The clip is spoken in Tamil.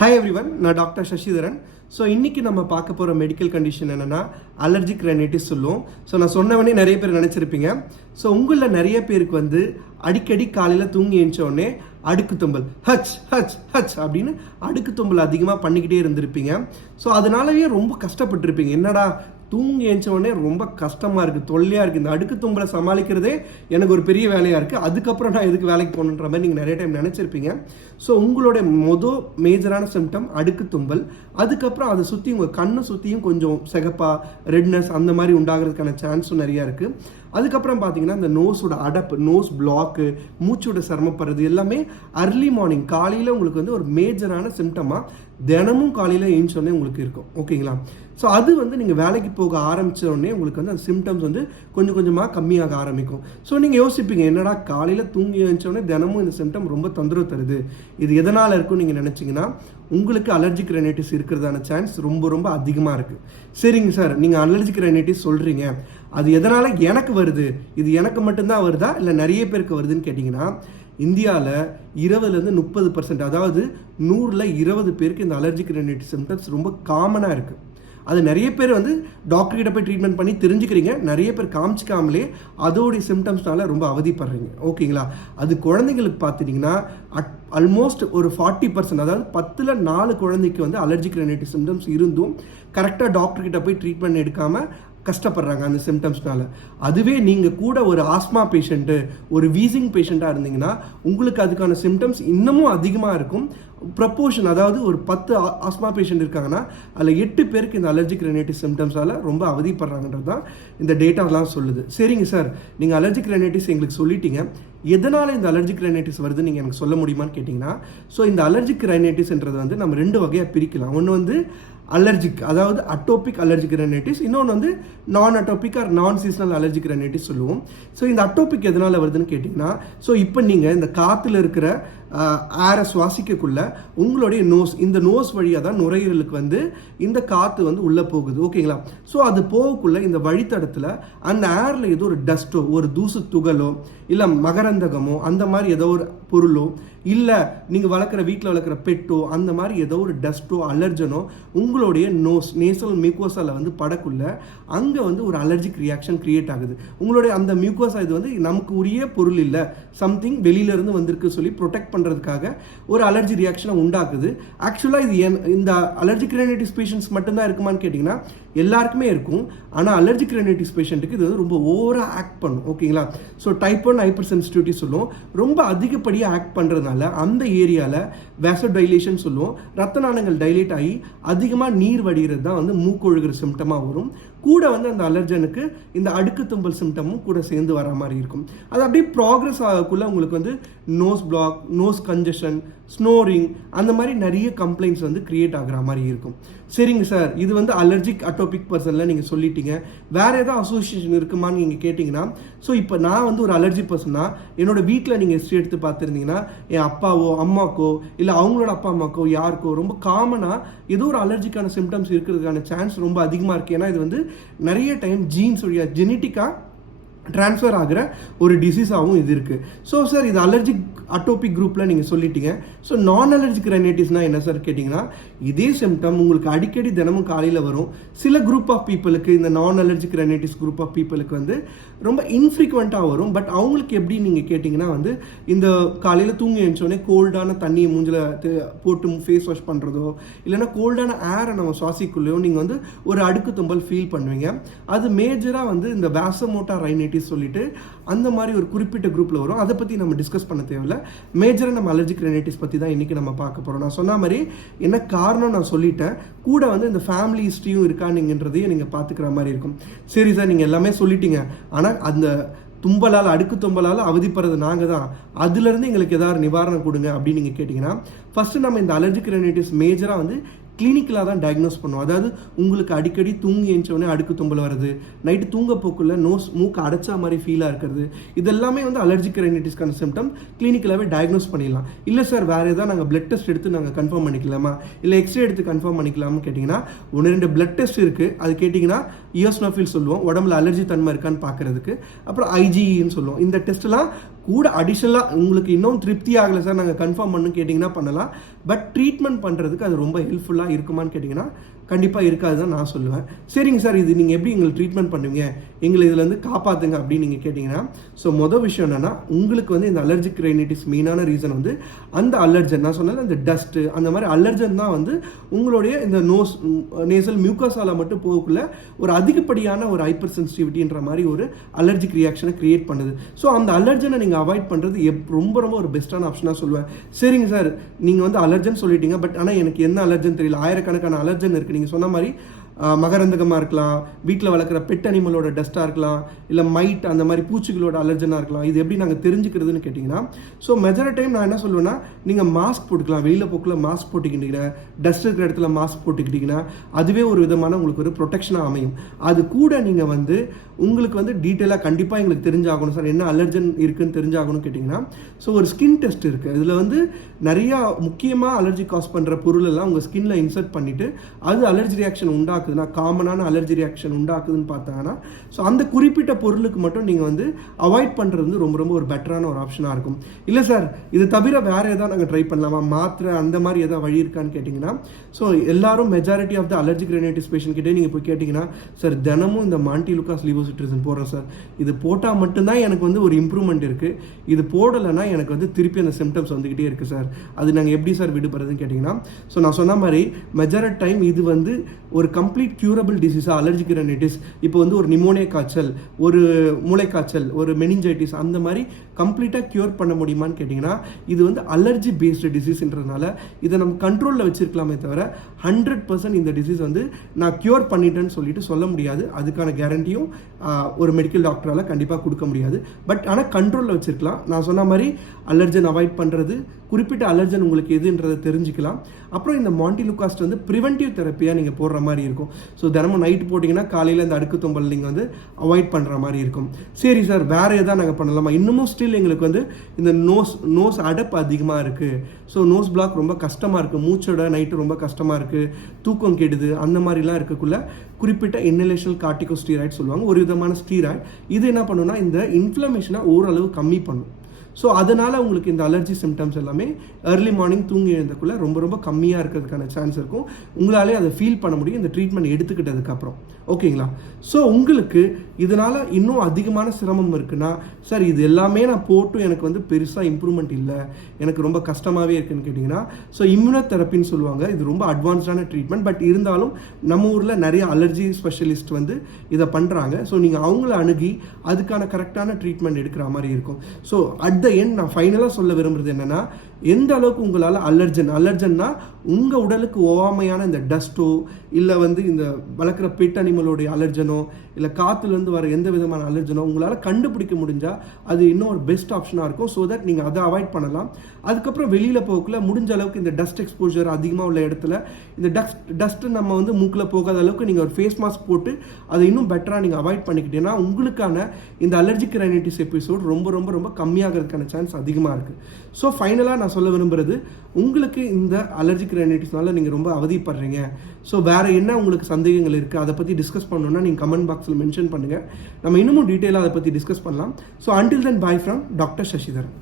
ஹாய் எவ்ரிவன் நான் டாக்டர் சசிதரன். ஸோ இன்றைக்கி நம்ம பார்க்க போகிற மெடிக்கல் கண்டிஷன் என்னென்னா அலர்ஜிக் ரெனைட்டிஸ் சொல்லுவோம். ஸோ நான் சொன்னவனே நிறைய பேர் நினச்சிருப்பீங்க. ஸோ உங்களில் நிறைய பேருக்கு வந்து அடிக்கடி காலையில் தூங்கி எழுந்தோடனே அடுக்கு தும்பல் ஹச் ஹச் ஹச் அப்படின்னு அடுக்கு தும்பல் அதிகமாக பண்ணிக்கிட்டே இருந்திருப்பீங்க. ஸோ அதனாலவே ரொம்ப கஷ்டப்பட்டிருப்பீங்க. என்னடா தூங்கி எழுந்த உடனே ரொம்ப கஷ்டமாக இருக்குது தொல்லையாக இருக்குது இந்த அடுக்கு தும்பலை சமாளிக்கிறதே எனக்கு ஒரு பெரிய வேலையாக இருக்குது அதுக்கப்புறம் நான் எதுக்கு வேலைக்கு போகணுன்ற மாதிரி நீங்கள் நிறைய டைம் நினச்சிருப்பீங்க. ஸோ உங்களுடைய மொதல் மேஜரான சிம்டம் அடுக்கு தும்பல். அதுக்கப்புறம் அதை சுற்றி உங்கள் கண்ணை சுற்றியும் கொஞ்சம் சிகப்பாக ரெட்னஸ் அந்த மாதிரி உண்டாகிறதுக்கான சான்ஸும் நிறையா இருக்குது அதுக்கப்புறம் பார்த்தீங்கன்னா இந்த நோஸோட அடப்பு நோஸ் பிளாக்கு மூச்சோட சிரமப்படுறது எல்லாமே அர்லி மார்னிங் காலையில் உங்களுக்கு வந்து ஒரு மேஜரான சிம்டமாக தினமும் காலையில் ஏஞ்சோடனே உங்களுக்கு இருக்கும். ஓகேங்களா ஸோ அது வந்து நீங்கள் வேலைக்கு போக ஆரம்பித்தோடனே உங்களுக்கு வந்து அந்த சிம்டம்ஸ் வந்து கொஞ்சம் கொஞ்சமாக கம்மியாக ஆரம்பிக்கும். ஸோ நீங்கள் யோசிப்பீங்க என்னடா காலையில் தூங்கி எழுந்தோடனே தினமும் இந்த சிம்டம் ரொம்ப தொந்தரவு தருது. இது எதனால் இருக்கும்னு நீங்கள் நினச்சிங்கன்னா உங்களுக்கு அலர்ஜிக் ரெனைட்டிஸ் இருக்கிறதான சான்ஸ் ரொம்ப ரொம்ப அதிகமாக இருக்குது சரிங்க சார் நீங்கள் அலர்ஜிக் ரெனைட்டிஸ் சொல்கிறீங்க அது எதனால் எனக்கு வருது? இது எனக்கு மட்டும்தான் வருதா? இல்லை நிறைய பேருக்கு வருதுன்னு கேட்டிங்கன்னா இந்தியாவில் இருபதுலேருந்து முப்பது பர்சன்ட் அதாவது நூறில் இருபது பேருக்கு இந்த அலர்ஜிக் ரெனைட்டிஸ் சிம்டம்ஸ் ரொம்ப காமனாக இருக்குது அது நிறைய பேர் வந்து டாக்டர்கிட்ட போய் ட்ரீட்மெண்ட் பண்ணி தெரிஞ்சுக்கிறீங்க. நிறைய பேர் காமிச்சிக்காமலே அதோடைய சிம்டம்ஸ்னால ரொம்ப அவதிப்படுறீங்க. ஓகேங்களா அது குழந்தைங்களுக்கு பார்த்துட்டிங்கன்னா அட் ஆல்மோஸ்ட் ஒரு ஃபார்ட்டி பர்சன்ட் அதாவது பத்தில் நாலு குழந்தைக்கு வந்து அலர்ஜிக் ரெனைட்டிஸ் சிம்டம்ஸ் இருந்தும் கரெக்டாக டாக்டர்கிட்ட போய் ட்ரீட்மெண்ட் எடுக்காமல் கஷ்டப்படுறாங்க அந்த சிம்டம்ஸ்னால அதுவே நீங்கள் கூட ஒரு ஆஸ்மா பேஷண்ட்டு ஒரு வீசிங் பேஷண்ட்டாக இருந்தீங்கன்னா உங்களுக்கு அதுக்கான சிம்டம்ஸ் இன்னமும் அதிகமாக இருக்கும். ப்ரப்போர்ஷன் அதாவது ஒரு பத்து ஆஸ்மா பேஷண்ட் இருக்காங்கன்னா அதில் எட்டு பேருக்கு இந்த அலர்ஜிக் ரெனைட்டிஸ் சிம்டம்ஸால் ரொம்ப அவதிப்படுறாங்கன்றது தான் இந்த டேட்டாலாம் சொல்லுது. சரிங்க சார் நீங்கள் அலர்ஜிக் ரெனேட்டிவ்ஸ் எங்களுக்கு சொல்லிட்டீங்க. எதனால் இந்த அலர்ஜிக் ரைனைட்டிஸ் வருதுன்னு நீங்கள் எனக்கு சொல்ல முடியுமான்னு கேட்டிங்கன்னா ஸோ இந்த அலர்ஜிக் ரைனைட்டிஸ்ன்றது வந்து நம்ம ரெண்டு வகையாக பிரிக்கலாம். ஒன்று வந்து அலர்ஜிக் அதாவது அட்டோபிக் அலர்ஜிக் ரெனைட்டிஸ் இன்னொன்று வந்து non atopic or non seasonal allergic rhinitis சொல்லுவோம். ஸோ இந்த அட்டோபிக் எதனால் வருதுன்னு கேட்டிங்கன்னா ஸோ இப்போ நீங்கள் இந்த காற்றுல இருக்கிற ஏரை சுவாசிக்கக்குள்ள உங்களுடைய நோஸ் இந்த நோஸ் வழியாக தான் நுரையீரலுக்கு வந்து இந்த காற்று வந்து உள்ளே போகுது. ஓகேங்களா ஸோ அது போகக்குள்ள இந்த வழித்தடத்தில் அந்த ஏரில் ஏதோ ஒரு டஸ்ட்டோ ஒரு தூசு துகளோ இல்லை மகரந்தகமோ அந்த மாதிரி ஏதோ ஒரு பொருளோ இல்லை நீங்கள் வளர்க்குற வீட்டில் வளர்க்குற பெட்டோ அந்த மாதிரி ஏதோ ஒரு டஸ்ட்டோ அலர்ஜனோ உங்களுடைய நோஸ் நேசல் மியூக்கோசாவில் வந்து படக்குள்ள அங்கே வந்து ஒரு அலர்ஜிக் ரியாக்ஷன் கிரியேட் ஆகுது. உங்களுடைய அந்த மியூக்கோசா இது வந்து நமக்கு உரிய பொருள் இல்லை. சம்திங் வெளியிலேருந்து வந்திருக்கு சொல்லி ப்ரொடெக்ட் பண்ணுறதுக்காக ஒரு அலர்ஜி ரியாக்ஷனை உண்டாக்குது. ஆக்சுவலாக இது என் இந்த அலர்ஜிக் ரெனைட்டிஸ் பேஷண்ட்ஸ் மட்டும்தான் இருக்குமான்னு கேட்டிங்கன்னா எல்லாருக்குமே இருக்கும். ஆனால் அலர்ஜிக் ரெனைட்டிஸ் பேஷண்ட்டுக்கு இது வந்து ரொம்ப ஓவராக ஆக்ட் பண்ணும். ஓகேங்களா? So type one hyper sensitivity சொல்லுவோம். ரொம்ப அதிகப்படியாக ஆக்ட் பண்ணுறதுனால அந்த ஏரியாவில் வேசோ டைலேஷன் சொல்லுவோம். ரத்த நாணங்கள் டைலேட் ஆகி அதிகமாக நீர் வடிகிறது தான் வந்து மூக்கொழுகிற சிம்டமாக வரும். கூட வந்து அந்த அலர்ஜனுக்கு இந்த அடுக்கு தும்பல் சிம்டமும் கூட சேர்ந்து வர மாதிரி இருக்கும். அது அப்படியே ப்ராக்ரஸ் ஆகக்குள்ள உங்களுக்கு வந்து nose block nose congestion snoring அந்த மாதிரி நிறைய கம்ப்ளைண்ட்ஸ் வந்து கிரியேட் ஆகிற மாதிரி இருக்கும். சரிங்க சார் இது வந்து அலர்ஜிக் அட்டோபிக் பர்சனில் நீங்கள் சொல்லிட்டீங்க. வேறு ஏதாவது அசோசியேஷன் இருக்குமான்னு நீங்கள் கேட்டிங்கன்னா ஸோ இப்போ நான் வந்து ஒரு அலர்ஜி பர்சனா என்னோட வீட்டில் நீங்கள் ஹிஸ்ட்ரி எடுத்து பார்த்துருந்தீங்கன்னா என் அப்பாவோ அம்மாக்கோ இல்லை அவங்களோட அப்பா அம்மாக்கோ யாருக்கோ ரொம்ப காமனாக ஏதோ ஒரு அலர்ஜிக்கான சிம்டம்ஸ் இருக்கிறதுக்கான சான்ஸ் ரொம்ப அதிகமாக இருக்குது ஏன்னா இது வந்து நிறைய டைம் ஜீன்ஸ் உடைய ஜெனட்டிக்காக ட்ரான்ஸ்ஃபர் ஆகிற ஒரு டிசீஸாகவும் இது இருக்குது ஸோ சார் இது அலர்ஜிக் அட்டோபிக் குரூப்பில் நீங்கள் சொல்லிட்டீங்க. ஸோ நான் அலர்ஜிக் ரெனைட்டிஸ்னால் என்ன சார் கேட்டிங்கன்னா இதே சிம்டம் உங்களுக்கு அடிக்கடி தினமும் காலையில் வரும். சில குரூப் ஆஃப் பீப்புளுக்கு இந்த நான் அலர்ஜிக் ரெனைட்டிஸ் குரூப் ஆஃப் பீப்புளுக்கு வந்து ரொம்ப இன்ஃப்ரீக்வெண்ட்டாக வரும். பட் அவங்களுக்கு எப்படி நீங்கள் கேட்டிங்கன்னா வந்து இந்த காலையில் தூங்கி எழுந்தோடனே கோல்டான தண்ணியை மூஞ்சில் போட்டு ஃபேஸ் வாஷ் பண்ணுறதோ இல்லைன்னா கோல்டான ஏரை நம்ம சுவாசிக்குள்ளேயோ நீங்கள் வந்து ஒரு அடுக்கு தும்பல் ஃபீல் பண்ணுவீங்க. அது மேஜராக வந்து இந்த வேசமோட்டா ரைனைட்டிஸ் சொல்லிட்டு அந்த மாதிரி ஒரு குறிப்பிட்ட குரூப்பில் வரும். அதை பற்றி நம்ம டிஸ்கஸ் பண்ண தேவையில்ல. மேஜராக நம்ம அலர்ஜிக் ரைனைட்டிஸ் பற்றி தான் இன்றைக்கி நம்ம பார்க்க போகிறோம் நான் சொன்ன மாதிரி என்ன காரணம் நான் சொல்லிட்டேன். கூட வந்து இந்த ஃபேமிலி ஹிஸ்ட்ரியும் இருக்கானுங்கன்றதையும் நீங்கள் பார்த்துக்கிற மாதிரி இருக்கும். சரி சார் நீங்கள் எல்லாமே சொல்லிட்டீங்க. ஆனால் அந்த தும்பலால் அடுக்கு தும்பலால் அவதிப்படுறது நாங்கள் தான். அதுலேருந்து எங்களுக்கு ஏதாவது நிவாரணம் கொடுங்க அப்படின்னு நீங்கள் கேட்டிங்கன்னா ஃபஸ்ட்டு நம்ம இந்த அலர்ஜிக் ரெனைட்டிஸ் மேஜராக வந்து கிளினிக்கலாக தான் டயக்னோஸ் பண்ணுவோம் அதாவது உங்களுக்கு அடிக்கடி தூங்கி எழுந்தவொடனே அடுக்கு தும்பல் வருது நைட்டு தூங்க போக்குள்ள நோஸ் மூக்கு அடைச்சா மாதிரி ஃபீலாக இருக்கிறது இதெல்லாமே வந்து அலர்ஜிக் ரெனைட்டிஸ்க்கான சிம்டம் கிளினிக்கலாகவே டயக்னோஸ் பண்ணிடலாம். இல்லை சார் வேறு எதாவது நாங்கள் பிளட் டெஸ்ட் எடுத்து நாங்கள் கன்ஃபார்ம் பண்ணிக்கலாமா? இல்லை எக்ஸ்ரே எடுத்து கன்ஃபார்ம் பண்ணிக்கலாம்னு கேட்டிங்கன்னா ஒன்று ரெண்டு பிளட் டெஸ்ட் இருக்குது அது கேட்டிங்கன்னா இயோஸ்னோஃபில் சொல்லுவோம். உடம்புல அலர்ஜி தன்மை இருக்கான்னு பார்க்குறதுக்கு. அப்புறம் ஐஜிஇன்னு சொல்லுவோம். இந்த டெஸ்ட்லாம் கூட அடிஷ்னலாக உங்களுக்கு இன்னும் திருப்தி ஆகலை சார் நாங்கள் கன்ஃபார்ம் பண்ணு கேட்டிங்கன்னா பண்ணலாம். பட் ட்ரீட்மெண்ட் பண்ணுறதுக்கு அது ரொம்ப ஹெல்ப்ஃபுல்லாக இருக்குமான்னு கேட்டிங்கன்னா கண்டிப்பாக இருக்காது தான் நான் சொல்லுவேன். சரிங்க சார் இது நீங்கள் எப்படி எங்களுக்கு ட்ரீட்மெண்ட் பண்ணுவீங்க? எங்களை இதுலேருந்து காப்பாற்றுங்க அப்படின்னு நீங்கள் கேட்டிங்கன்னா ஸோ மொதல் விஷயம் என்னென்னா உங்களுக்கு வந்து இந்த அலர்ஜிக் ரைனிட்டிஸ் மெயினான ரீசன் வந்து அந்த அலர்ஜன் நான் சொன்னது அந்த டஸ்ட்டு அந்த மாதிரி அலர்ஜன் தான் வந்து உங்களுடைய இந்த நோஸ் நேசல் மியூக்கஸால மட்டும் போகக்குள்ள ஒரு அதிகப்படியான ஒரு ஹைப்பர் சென்சிட்டிவிட்டின்ற மாதிரி ஒரு அலர்ஜிக் ரியாக்ஷனை க்ரியேட் பண்ணுது. ஸோ அந்த அலர்ஜனை நீங்கள் அவாய்ட் பண்ணுறது எப் ரொம்ப ரொம்ப ஒரு பெஸ்ட்டான ஆப்ஷனாக சொல்லுவேன். சரிங்க சார் நீங்கள் வந்து அலர்ஜன் சொல்லிட்டீங்க பட் ஆனால் எனக்கு என்ன அலர்ஜன் தெரியல? ஆயிரக்கணக்கான அலர்ஜன் இருக்குது நீங்கள் சொன்ன மாதிரி மகரந்தகமாக இருக்கலாம். வீட்டில் வளர்க்குற பெட் அனிமலோட டஸ்ட்டாக இருக்கலாம். இல்லை மைட் அந்த மாதிரி பூச்சிகளோட அலர்ஜனாக இருக்கலாம். இது எப்படி நாங்கள் தெரிஞ்சுக்கிறதுன்னு கேட்டிங்கன்னா ஸோ மெஜாரிட்டி டைம் நான் என்ன சொல்லுவேன்னா நீங்கள் மாஸ்க் போட்டுக்கலாம். வெளியில் போக்கில் மாஸ்க் போட்டுக்கிட்டிங்கன்னா டஸ்ட் இருக்கிற இடத்துல மாஸ்க் போட்டுக்கிட்டிங்கன்னா அதுவே ஒரு விதமான உங்களுக்கு ஒரு ப்ரொடெக்ஷனாக அமையும். அது கூட நீங்கள் வந்து உங்களுக்கு வந்து டீட்டெயிலாக கண்டிப்பாக எங்களுக்கு தெரிஞ்சாகணும் சார். என்ன அலர்ஜன் இருக்குதுன்னு தெரிஞ்சாகணும்னு கேட்டிங்கன்னா ஸோ ஒரு ஸ்கின் டெஸ்ட் இருக்குது இதில் வந்து நிறையா முக்கியமாக அலர்ஜி காஸ் பண்ணுற பொருளெல்லாம் உங்கள் ஸ்கின்ல இன்சர்ட் பண்ணிவிட்டு அது அலர்ஜி ரியாக்ஷன் உண்டாக்குதுன்னா காமனான அலர்ஜி ரியாக்ஷன் உண்டாக்குதுன்னு பார்த்தாங்கன்னா ஸோ அந்த குறிப்பிட்ட பொருளுக்கு மட்டும் நீங்கள் வந்து அவாய்ட் பண்ணுறது வந்து ரொம்ப ரொம்ப ஒரு பெட்டரான ஒரு ஆப்ஷனாக இருக்கும். இல்லை சார் இது தவிர வேறு எதாவது நாங்கள் ட்ரை பண்ணலாமா? மாத்திரை அந்த மாதிரி எதாவது வழி இருக்கான்னு கேட்டிங்கன்னா ஸோ எல்லாரும் majority of the allergic rhinitis patient கிட்டே நீங்கள் போய் கேட்டிங்கன்னா சார் தினமும் இந்த மாண்டி லுக்காஸ் லிவோசிட்ரிசன் போடுறேன் சார் இது போட்டால் மட்டும்தான் எனக்கு வந்து ஒரு இம்ப்ரூவ்மெண்ட் இருக்குது இது போடலைன்னா எனக்கு வந்து திருப்பி அந்த சிம்டம்ஸ் வந்துக்கிட்டே இருக்குது சார் அது நாங்கள் எப்படி சார் விடுபடுறதுன்னு கேட்டிங்கன்னா ஸோ நான் சொன்ன மாதிரி மெஜாரிட்டி டைம் இது வந்து ஒரு கம்ப்ளீட் க்யூரபிள் டிசீஸாக அலர்ஜிக் ரெனிட்டிஸ் இப்போ வந்து ஒரு நிமோனியா காய்ச்சல் ஒரு மூளைக்காய்ச்சல் ஒரு மெனிஞ்சைட்டிஸ் அந்த மாதிரி கம்ப்ளீட்டாக க்யூர் பண்ண முடியுமான்னு கேட்டிங்கன்னா இது வந்து அலர்ஜி பேஸ்டு டிசீஸ்ன்றதுனால இதை நம்ம கண்ட்ரோலில் வச்சுருக்கலாமே தவிர ஹண்ட்ரட் பர்சன்ட் இந்த டிசீஸ் வந்து நான் க்யூர் பண்ணிட்டேன்னு சொல்லிட்டு சொல்ல முடியாது. அதுக்கான கேரண்டியும் ஒரு மெடிக்கல் டாக்டரால் கண்டிப்பாக கொடுக்க முடியாது. பட் ஆனால் கண்ட்ரோலில் வச்சுருக்கலாம். நான் சொன்ன மாதிரி அலர்ஜன் அவாய்ட் பண்ணுறது குறிப்பிட்ட அலர்ஜன் உங்களுக்கு எதுன்றதை தெரிஞ்சுக்கலாம். அப்புறம் இந்த மாண்டி லுக்காஸ்ட் வந்து ப்ரிவென்டிவ் தெரப்பியாக நீங்கள் போடுற மாதிரி இருக்கும். ஸோ தினமும் நைட் போட்டிங்கன்னா காலையில் இந்த அடுக்கு தொம்பல் நீங்கள் வந்து அவாய்ட் பண்ணுற மாதிரி இருக்கும். சரி சார் வேறு எதாவது நாங்கள் பண்ணலாமா? இன்னமும் ஸ்டில் எங்களுக்கு வந்து இந்த நோஸ் நோஸ் அடப்பு அதிகமாக இருக்குது ஸோ நோஸ் பிளாக் ரொம்ப கஷ்டமாக இருக்குது மூச்சோட நைட்டு ரொம்ப கஷ்டமாக இருக்குது தூக்கம் கெடுது. அந்த மாதிரிலாம் இருக்கக்குள்ள குறிப்பிட்ட இன்னலேஷனல் கார்டிகோ ஸ்டீராய்ட் சொல்லுவாங்க. ஒரு விதமான ஸ்டீராய்ட் இது என்ன பண்ணுன்னா இந்த இன்ஃப்ளமேஷனை ஓரளவு கம்மி பண்ணும். ஸோ அதனால் உங்களுக்கு இந்த அலர்ஜி சிம்டம்ஸ் எல்லாமே ஏர்லி மார்னிங் தூங்கி எழுந்தக்குள்ள ரொம்ப ரொம்ப கம்மியாக இருக்கிறதுக்கான சான்ஸ் இருக்கும். உங்களாலே அதை ஃபீல் பண்ண முடியும். இந்த ட்ரீட்மெண்ட் எடுத்துக்கிட்டதுக்கப்புறம் ஓகேங்களா ஸோ உங்களுக்கு இதனால் இன்னும் அதிகமான சிரமம் இருக்குன்னா சார் இது எல்லாமே நான் போட்டும். எனக்கு வந்து பெருசாக இம்ப்ரூவ்மெண்ட் இல்லை. எனக்கு ரொம்ப கஷ்டமாகவே இருக்குன்னு கேட்டிங்கன்னா ஸோ இம்யூனோதெரப்பின்னு சொல்லுவாங்க. இது ரொம்ப அட்வான்ஸ்டான ட்ரீட்மெண்ட் பட் இருந்தாலும் நம்ம ஊரில் நிறைய அலர்ஜி ஸ்பெஷலிஸ்ட் வந்து இதை பண்ணுறாங்க ஸோ நீங்கள் அவங்கள அணுகி அதுக்கான கரெக்டான ட்ரீட்மெண்ட் எடுக்கிற மாதிரி இருக்கும். ஸோ அட் த எண்ட் நான் ஃபைனலாக சொல்ல விரும்புறது என்னென்னா எந்த அளவுக்கு உங்களால் அலர்ஜன் அலர்ஜன்னா உங்கள் உடலுக்கு ஒவ்வாமையான இந்த டஸ்ட்டோ இல்லை வந்து இந்த வளர்க்குற பெட் அனிமலோடைய அலர்ஜனோ இல்லை காற்றுலேருந்து வர எந்த விதமான அலர்ஜனோ உங்களால் கண்டுபிடிக்க முடிஞ்சால் அது இன்னும் ஒரு பெஸ்ட் ஆப்ஷனாக இருக்கும். ஸோ தட் நீங்கள் அதை அவாய்ட் பண்ணலாம். அதுக்கப்புறம் வெளியில் போகக்குள்ள முடிஞ்ச அளவுக்கு இந்த டஸ்ட் எக்ஸ்போஜர் அதிகமாக உள்ள இடத்துல இந்த டஸ்ட் டஸ்ட்டு நம்ம வந்து மூக்கில் போகாத அளவுக்கு நீங்கள் ஒரு ஃபேஸ் மாஸ்க் போட்டு அதை இன்னும் பெட்டராக நீங்கள் அவாய்ட் பண்ணிக்கிட்டீங்கன்னா உங்களுக்கான இந்த அலர்ஜிக் ரைனைட்டிஸ் எபிசோட் ரொம்ப ரொம்ப ரொம்ப கம்மியாகிறதுக்கான சான்ஸ் அதிகமாக இருக்குது ஸோ ஃபைனலாக நான் சொல்ல விரும்புகிறது உங்களுக்கு இந்த அலர்ஜிக் ரெனிட்டிஸ்னால நீங்கள் ரொம்ப அவதிப்படுறீங்க. ஸோ வேறு என்ன உங்களுக்கு சந்தேகங்கள் இருக்குது அதை பற்றி டிஸ்கஸ் பண்ணணும்னா நீங்கள் கமெண்ட் பாக்ஸில் மென்ஷன் பண்ணுங்கள் நம்ம இன்னமும் டீட்டெயிலாக அதை பற்றி டிஸ்கஸ் பண்ணலாம். So until then bye from doctor Sasidharan